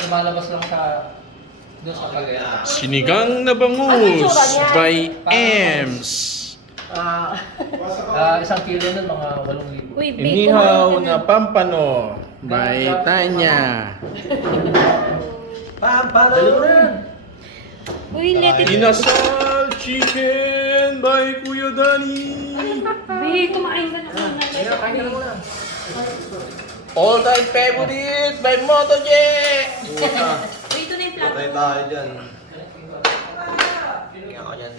lumalabas lang sa doon sa kagaya. Sinigang na bangus by Ems. Isang kilo nun, mga 8,000. Uy, bacon. Inihaw na pampano by Tanya. Dali mo na yan. Uy, let it. Inasal chicken by Kuya Dani. Uy, kumain ka na muna. Kaya, kain ka na muna. All time favorite by Moto J. Uy, ito na yung plato. Patay tayo dyan. Tingnan ko dyan.